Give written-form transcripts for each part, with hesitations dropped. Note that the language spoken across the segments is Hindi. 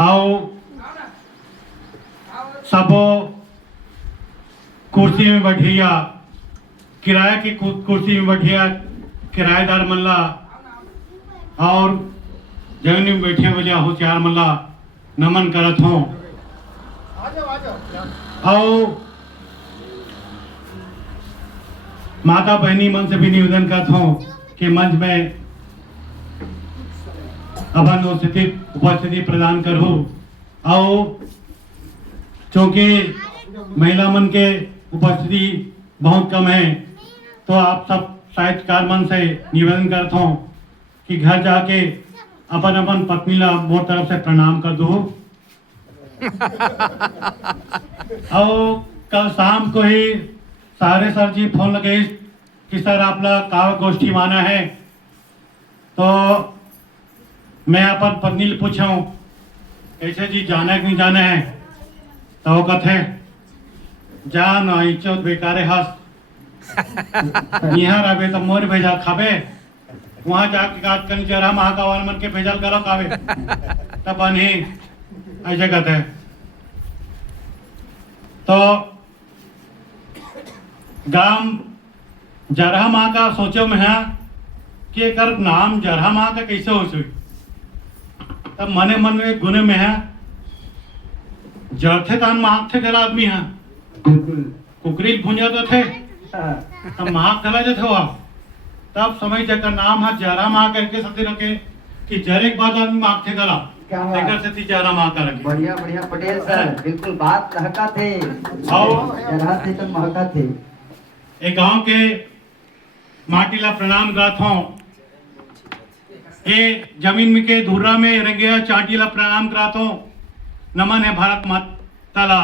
आओ सबो कुर्सी में बैठिया किराए की कुर्सी में बैठिया किराएदार मल्ला और जगनी में बैठे बलिया होशियार मल्ला नमन करत हो। और माता बहनी मन से भी निवेदन करत हो कि मंच में अपन उपस्थिति प्रदान करो। और क्योंकि महिला मन के उपस्थिति बहुत कम है तो आप सब साहित्यकार मन से निवेदन करता हूँ कि घर जाके अपन अपन पत्नी ला मोर तरफ से प्रणाम कर दो। और कल शाम को ही सारे सर जी फोन लगे कि सर आपला काव्य गोष्ठी माना है। तो मैं अपन पत्नी ले पूछा कैसे जी जाना है कि नहीं जाना है। तो वो कहते जा ना इच्छो बेकारे हंस यहाँ रहे तो मोर भेजा खाबे वहां जाके काट कर जरा महाकावाल मन के भेजल करो खाबे तब नहीं ऐसे कहते हैं। तो गांव जरहा माँ का सोचो में है कि एक नाम जरहा माँ का कैसे हो सके। तब मने मन में गुने में है जरथे तान माँ थे गला आदमी है कुकरी भुंजा तो थे तब माँ गला जो थे वह तब समय जगह नाम है जरा माँ करके सती रखे कि जरे एक बात आदमी माँ थे गला से जरा माँ का रखे। बढ़िया बढ़िया पटेल सर बिल्कुल बात महका थे और जरा थे तो महका थे। एक गांव के माटी ला प्रणाम करत हूँ। ये जमीन में के धुर्रा में रंगेया चाटी ला प्रणाम करत हूँ। नमन है भारत माता ला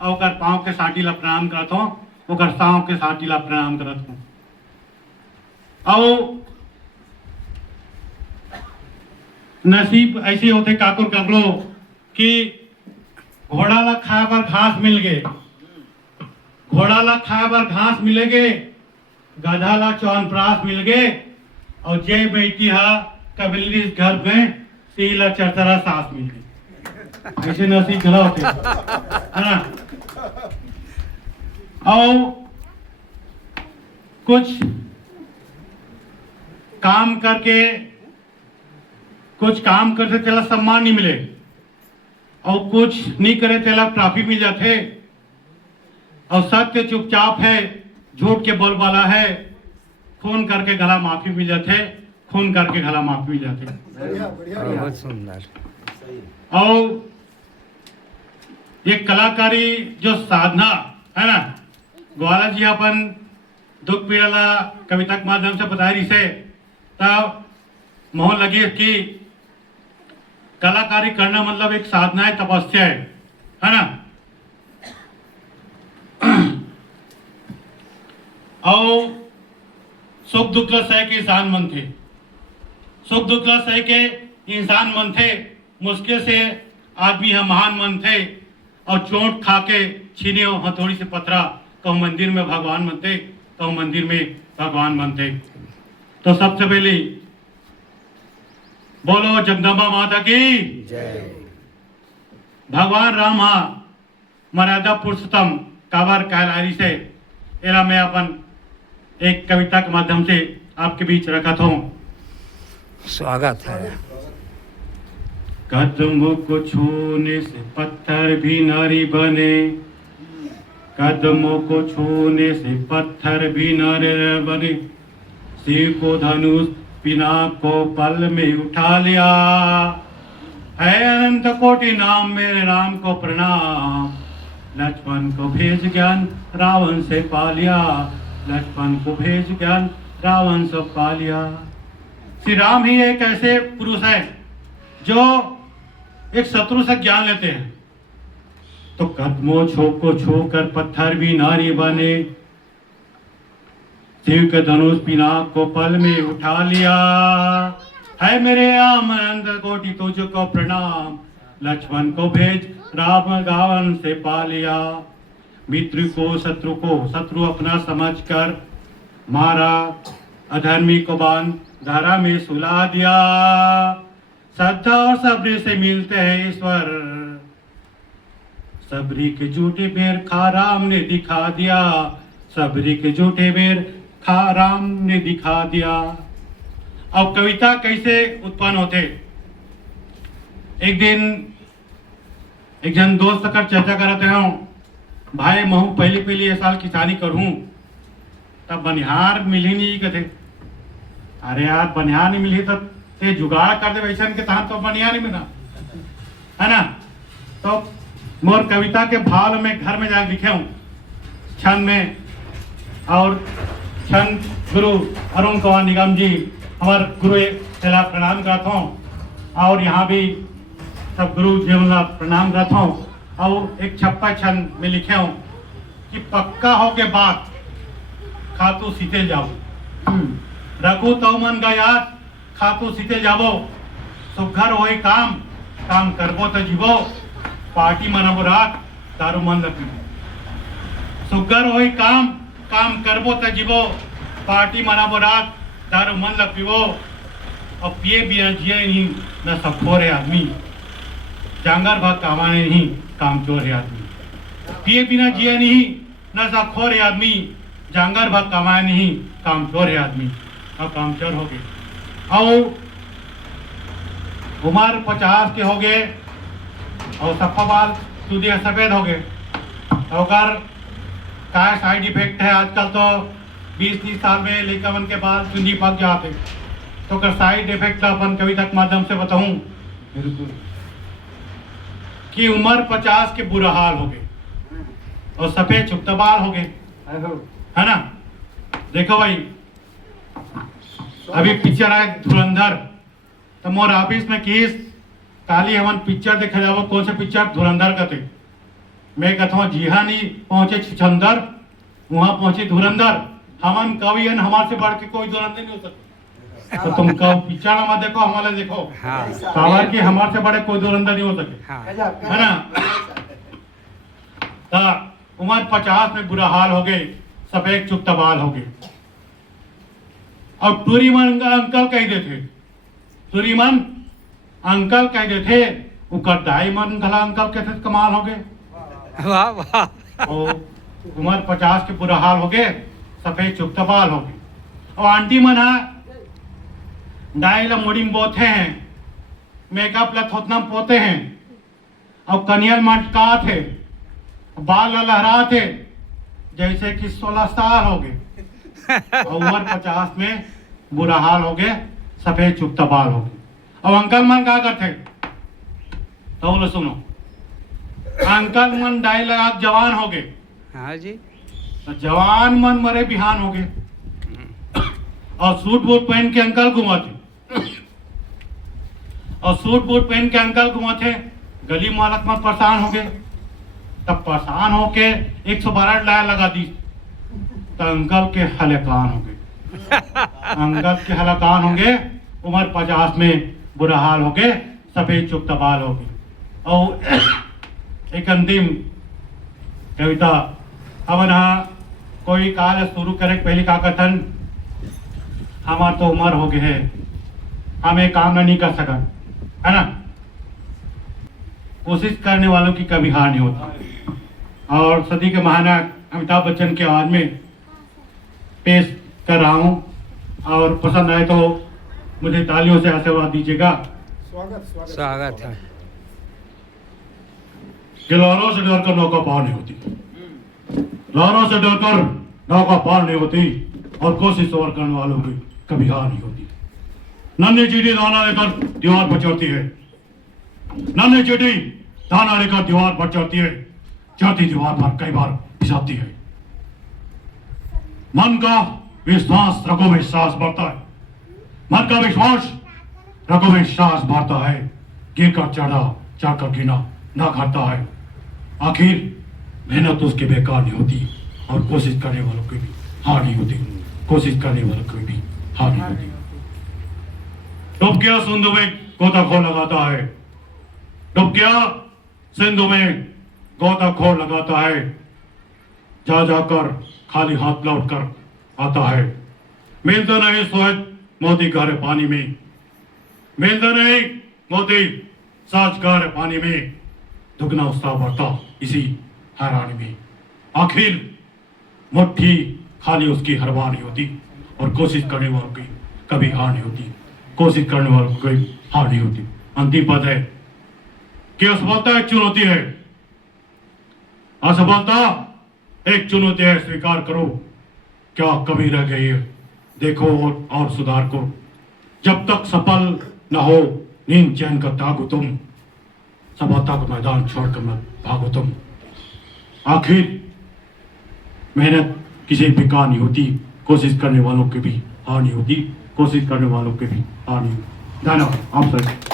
और पाँव के साटी ला प्रणाम करत हूँ और साँव के साटी ला प्रणाम करत हूँ। और नसीब ऐसे होते काकुर ककड़ो कि घोड़ा ला खाए पर घास मिल गए घोड़ा ला खाए पर घास मिलेगे गधा ला चौनप्रास मिल गए और जय बेटी हा कबीली घर में सीला चरचरा सास मिल गई। ऐसे नसीब खड़ा होते है ना। और कुछ काम करते तेला सम्मान नहीं मिले और कुछ नहीं करे तेला ट्रॉफी मिल जाते। और सत्य चुपचाप है झूठ के बोलबाला है खून करके गला माफी मिल जाते खून करके गला माफी मिल जाते। बहुत सुंदर। और ये कलाकारी जो साधना है ना ग्वाला जी अपन दुख पीड़ा कविता के माध्यम से बता रही से तब मोहन लगी कि कलाकारी करना मतलब एक साधना है तपस्या है ना। और सुख दुख सह के इंसान मन थे सुख दुख सह के इंसान मन थे मुश्किल से आदमी है महान मन थे और चोट खा के छीने हथौड़ी से पथरा कहूँ मंदिर में भगवान बनते कहूँ मंदिर में भगवान बनते। तो सबसे पहले बोलो जगदम्बा माता की जय। भगवान राम हा मर्यादा पुरुषोत्तम काबर कहलारी से एला मैं अपन एक कविता के माध्यम से आपके बीच रखा था। स्वागत है। कदमों को छूने से पत्थर भी नारी बने कदमों को छूने से पत्थर भी नारी बने शिव को धनुष पिनाक को पल में उठा लिया है अनंत कोटि नाम मेरे राम को प्रणाम लक्ष्मण को भेज ज्ञान रावण से पा लिया लक्ष्मण को भेज ज्ञान रावण से पा लिया। श्री राम ही एक ऐसे पुरुष है जो एक शत्रु से ज्ञान लेते हैं। तो कदमों को छू कर पत्थर भी नारी बने शिव के धनुष पिनाक को पल में उठा लिया है मेरे राम अनंत कोटि तुझको प्रणाम लक्ष्मण को भेज रावण रावण से पा लिया। मित्र को शत्रु अपना समझकर मारा अधर्मी को बांध धारा में सुला दिया श्रद्धा और सब्र से मिलते हैं ईश्वर। सबरी के झूठे बेर खा राम ने दिखा दिया, सबरी के झूठे बेर खा राम ने दिखा दिया। अब कविता कैसे उत्पन्न होते? एक दिन एक जन दोस्त कर चर्चा करते हो, भाई महू पहली पहली ये साल किसानी करूं, तब बनिहार मिली नहीं कथे। अरे यार बनिहार नहीं मिली तब ते जुगाड़ कर दे वैसा के तहत तो बनिहार नहीं मिला, है ना। तो मोर कविता के भाव में घर में जाकर लिखे हूँ छंद में, और छंद गुरु अरुण कुमार निगम जी हमारे गुरु चला प्रणाम करता हूँ, और यहाँ भी सब गुरु जी प्रणाम करता हूँ। और एक छप्पा छंद में लिखे हूँ कि पक्का हो के बात खातू सीते जाओ, रखू तो मन का याद खातू सीते जाबो, सुघर होई काम काम करबो तो जीवो, पार्टी मनाबो रात दारू मन लगी। सुघर होई काम काम करबो तो जीवो, पार्टी मनाबो रात दारू मन लग पीवो। और पिए बिना जिए नहीं न सखोर है आदमी, जांगर भाग कमाने नहीं काम चोर है आदमी। पिए बिना जिए नहीं न सखोर है आदमी, जांगर भाग कमाए नहीं काम चोर है आदमी। अब काम चोर हो गए और उम्र 50 के हो गए और सफा बाल सूदिया सफेद हो गए। और का साइड इफेक्ट है आजकल तो 20-30 साल में लेकर के बाल चुंदी पक जाते, तो कर साइड इफेक्ट अपन कविता के माध्यम से बताऊं बिल्कुल कि उम्र 50 के बुरा हाल हो गए और सफेद चुकता बाल हो गए, है ना। देखो भाई अभी पिक्चर आए धुरंधर, तो मोर ऑफिस में केस काली हमन पिक्चर देखा जाओ, कौन से पिक्चर धुरंधर कथे। मैं कहता हूँ जी हाँ नहीं पहुंचे छछंदर, वहां पहुंचे धुरंधर। हमन कवियन हमारे से बढ़ के कोई धुरंधर नहीं हो सकता। तो तुम कहो पिक्चर मत देखो, हमारे देखो कावर की हमारे से बड़े कोई धुरंधर नहीं हो सके, है ना। तो उम्र 50 में बुरा हाल हो गए, सफेद चुकता बाल हो गए। और टूरीमन अंकल कह देते, टूरीमन अंकल कह देते, उकर दाईमन गला अंकल कैसे कमाल हो गए। वाह वाह। और उम्र 50 के बुरा हाल हो गए, सफेद चुकता बाल हो गए। और आंटी मना डाइला मुड़ी बोते हैं, मेकअप ला थोतना पोते हैं, और कनियल मटका थे, बाल लहरा थे जैसे कि 16 साल हो गए। और उम्र 50 में बुरा हाल हो गए, सफेद चुकता बाल हो गए। अब अंकल मन क्या करते तो बोलो सुनो, अंकल मन डाई लगा जवान हो गए। हाँ जी। तो जवान मन मरे बिहान हो गए और सूट बूट पहन के अंकल घुमाते, और सूट बूट पहन के अंकल घुमाते, गली मालक में परेशान हो गए। तब परेशान होके 112 लाइन लगा दी, तो अंकल के हलकान हो गए। अंकल के हलकान हो गए, उम्र 50 में बुरा हाल हो गए, सफेद चुकता बाल हो गए। और एक अंतिम कविता अब ना कोई काल शुरू करे पहले का कथन, हमार तो उम्र हो गए है, हमें काम नहीं कर सका, है ना। कोशिश करने वालों की कभी हार नहीं होती। और सदी के महानायक अमिताभ बच्चन के आवाज में पेश कर रहा हूँ, और पसंद आए तो मुझे तालियों से आशीर्वाद दीजिएगा। स्वागत है। कि लहरों से डरकर नौका पार नहीं होती, लहरों से डरकर नौका पार नहीं होती, और कोशिश और करने वालों की कभी हार नहीं होती। नन्ही चीटी दाना लेकर दीवार पर चढ़ती है, नन्ही चीटी दाना लेकर दीवार पर चढ़ती है, चढ़ती दीवार पर कई बार फिसलती है। मन का विश्वास रगों में सांस बढ़ता है, मन का विश्वास रगों में सांस बढ़ता है। गिर कर चढ़ा, चढ़कर गिना ना घटता है। आखिर मेहनत उसकी बेकार नहीं होती, और कोशिश करने वालों की भी हार नहीं होती, कोशिश करने वालों की भी हार नहीं होती। डुबकिया सिंधु में गोताखोर लगाता है, डुबकिया सिंधु में गोताखोर लगाता है, जा जाकर खाली हाथ लौट कर आता है। मिलता नहीं सोच मोती गहरे पानी में, मिलता नहीं मोती साजगार पानी में दुगना उत्साह बढ़ता इसी हैरानी में। आखिर मुट्ठी खाली उसकी हर बार नहीं होती और कोशिश करने वालों की कभी हार नहीं होती, कोशिश करने वालों की कभी हार नहीं होती। अंतिम पद है कि असफलता एक चुनौती है, असफलता एक चुनौती है, स्वीकार करो। क्या कमी रह गई है देखो और सुधार करो। जब तक सफल न हो नींद चैन का त्यागो तुम, सफलता का मैदान छोड़कर मत भागो तुम। आखिर मेहनत किसी बेकार नहीं होती, कोशिश करने वालों की भी हार नहीं होती, कोशिश करने वालों की भी हार नहीं होती। धन्यवाद आप सर।